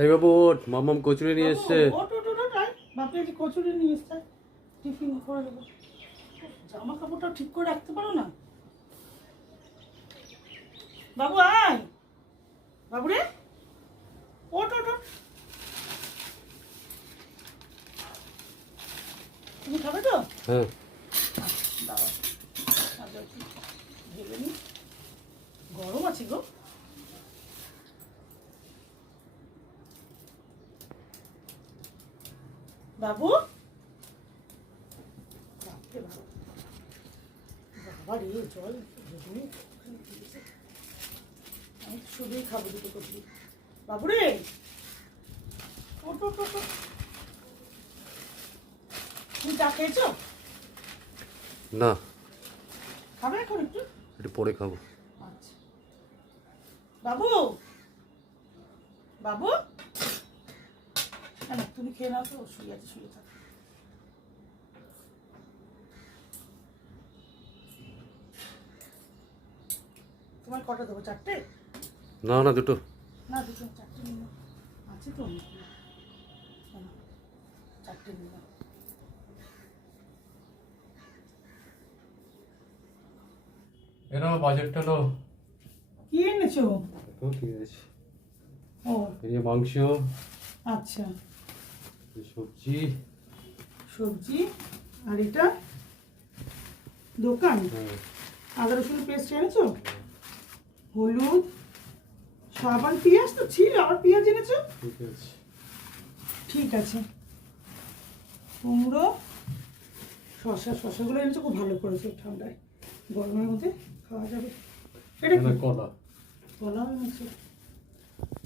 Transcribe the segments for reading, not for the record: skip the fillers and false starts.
এই বাবু ওঠ, মামাম কচুরি নিয়ে এসছে। বাপরে যে কচুরি নিয়ে এসছে, টিফিন করে দেবো। জামা কাপড়টা ঠিক করে রাখতে পারো না? বাবু আয়, বাবু রে ওঠ ওঠ ওঠ। তুমি খাবে তো? হ্যাঁ। দাঁড়াও, আগে একটু ঢেলে নি, গরম আছে গো। বাবু বাবা রে, জল আমি তো শুধুই খাবো দুটো কচুরি। বাবু রে ওঠ ওঠ ওঠ। তুমি চা খেয়েছো? না, খাবে এখন একটু? একটু পরে খাবো। আচ্ছা বাবু, বাবু না তুমি খেয়ে নাও তো, শুয়ে আছে, শুয়ে থাকো। তোমার কটা দেবো? চারটে? না না, দুটো। না দুটো, চারটে নিয়ে নাও। আছে তো চারটে নিয়ে নাও। এরা বাজেটটা লো। কি এনেছো? ঠিক আছে। ও এই যে মাংস, আচ্ছা, সবজি। সবজি। আর এটা দোকান। হ্যাঁ। আদা রসুন পেস্ট এনেছো, হলুদ, সাবান, পেঁয়াজ তো ছিল, আবার পেঁয়াজ এনেছো? ঠিক আছে। ঠিক আছে। কুমড়ো, শসা, শসাগুলো এনেছো খুব ভালো করেছো, ঠান্ডায় গরমের মধ্যে খাওয়া যাবে। এটা কি? কলা। কলাও এনেছো,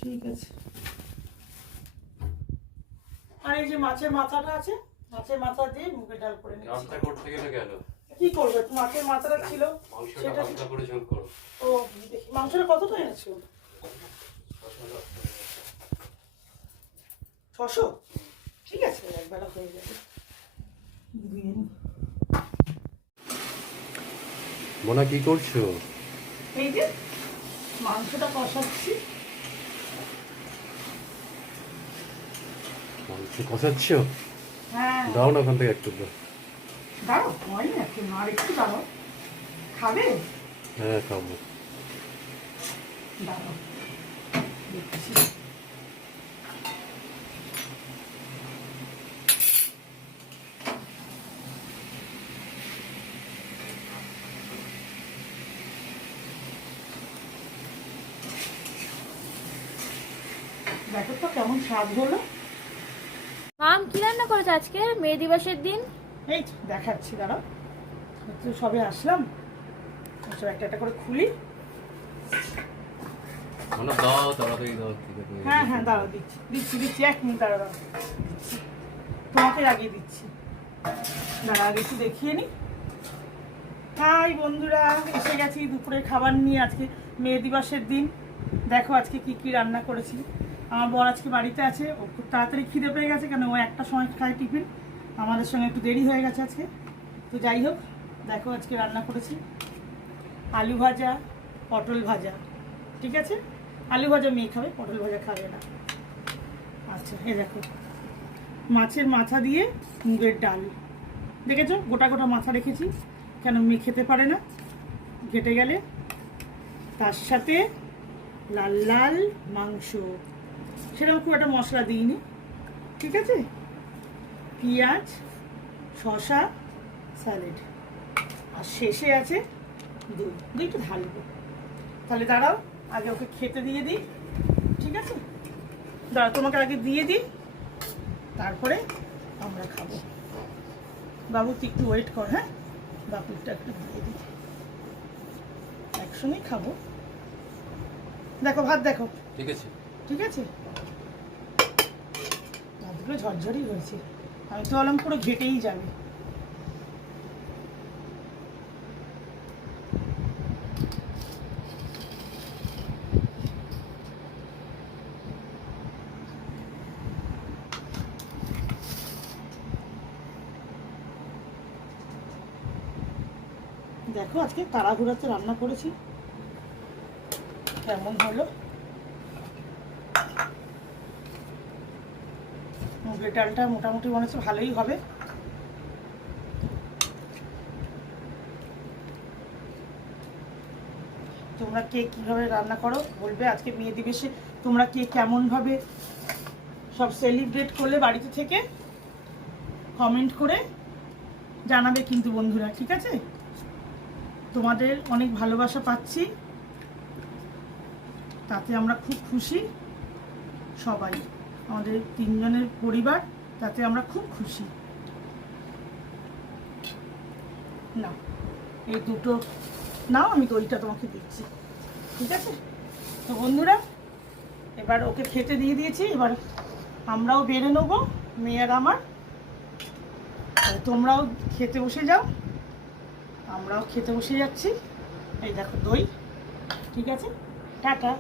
ঠিক আছে। আর এই যে মাছের মাথাটা আছে, মাছের মাথা দিয়ে মুগের ডাল করে নিচ্ছি। ডালটা করতে গেলে গেল। কি করবে? মাছের মাথাটা ছিল মাংসটা সেটা। হালকা করে ঝোল করো। ও দেখি মাংসটা কতটা এনেছো? 600? ঠিক আছে, একবেলা হয়ে যাবে। ধুয়ে নিই। মোনা কি করছো? এই যে মাংসটা কষাচ্ছি। মাংস কষাচ্ছ? হ্যাঁ দাও না ওখান থেকে একটু। দাঁড়াও, হয়নি একটু, আর একটু দাঁড়াও। খাবে? হ্যাঁ খাবো। দাঁড়াও দেখছি। দেখো তো কেমন স্বাদ হলো। মাম কি রান্না করেছে আজকে মে দিবসের দিন? এই তো দেখাচ্ছি, দাঁড়াও। তো সবে আসলাম, আচ্ছা একটা একটা করে খুলি। মোনা দাও, তাড়াতাড়ি দাও। ঠিক আছে। হ্যাঁ হ্যাঁ দাঁড়াও, দিচ্ছি দিচ্ছি দিচ্ছি, 1 মিনিট দাঁড়াও দাঁড়াও, দিচ্ছি। তোমাকে লাগিয়ে দিচ্ছি, দাঁড়া আগে একটু দেখিয়ে নি। হাই বন্ধুরা, এসে গেছি দুপুরের খাবার নিয়ে। আজকে মে দিবসের দিন। দেখো আজকে কি কি রান্না করেছি। আমার বর আজকে বাড়িতে আছে, ও খুব তাড়াতাড়ি খিদে পেয়ে গেছে, কেন ও একটা সময় খায় টিফিন, আমাদের সঙ্গে একটু দেরি হয়ে গেছে আজকে। তো যাই হোক, দেখো আজকে রান্না করেছি আলু ভাজা, পটল ভাজা। ঠিক আছে, আলু ভাজা মেয়ে খাবে, পটল ভাজা খাবে না। আচ্ছা এই দেখো, মাছের মাথা দিয়ে মুগের ডাল। দেখেছো গোটা গোটা মাথা রেখেছি, কেন মেয়ে খেতে পারে না ঘেটে গেলে। তার সাথে লাল লাল মাংস, সেরকম খুব একটা মশলা দিইনি। ঠিক আছে, পেঁয়াজ, শসা, স্যালাড, আর শেষে আছে দই। দইটা ঢালবো। তাহলে দাঁড়াও আগে ওকে খেতে দিয়ে দিই। ঠিক আছে, দাঁড়াও তোমাকে আগে দিয়ে দিই, তারপরে আমরা খাবো। বাবু তুই একটু ওয়েট কর। হ্যাঁ, বাবুরটা একটু দিয়ে দিই, একসঙ্গেই খাবো। দেখো ভাত দেখো। ঠিক আছে। ঠিক আছে, ভাতগুলো ঝরঝরই হয়েছে, আমি তো বললাম পুরো ঘেটেই যাবে। দেখো আজকে তাড়াহুড়াতে রান্না করেছি, কেমন হলো। মুগের ডালটা মোটামুটি মনে হচ্ছে ভালোই হবে। তোমরা কে কীভাবে রান্না করো বলবে। আজকে মেয়ে দিবসে তোমরা কে কেমনভাবে সব সেলিব্রেট করলে বাড়িতে থেকে কমেন্ট করে জানাবে কিন্তু বন্ধুরা, ঠিক আছে? তোমাদের অনেক ভালোবাসা পাচ্ছি, তাতে আমরা খুব খুশি। সবাই আমাদের 3 জনের পরিবার, তাতে আমরা খুব খুশি। না এই দুটো নাও, আমি দইটা তোমাকে দিচ্ছি, ঠিক আছে? তো বন্ধুরা এবার ওকে খেতে দিয়ে দিয়েছি, এবার আমরাও বেড়ে নেবো, মেয়ের আমার। তোমরাও খেতে বসে যাও, আমরাও খেতে বসে যাচ্ছি। এই দেখো দই, ঠিক আছে? টাটা।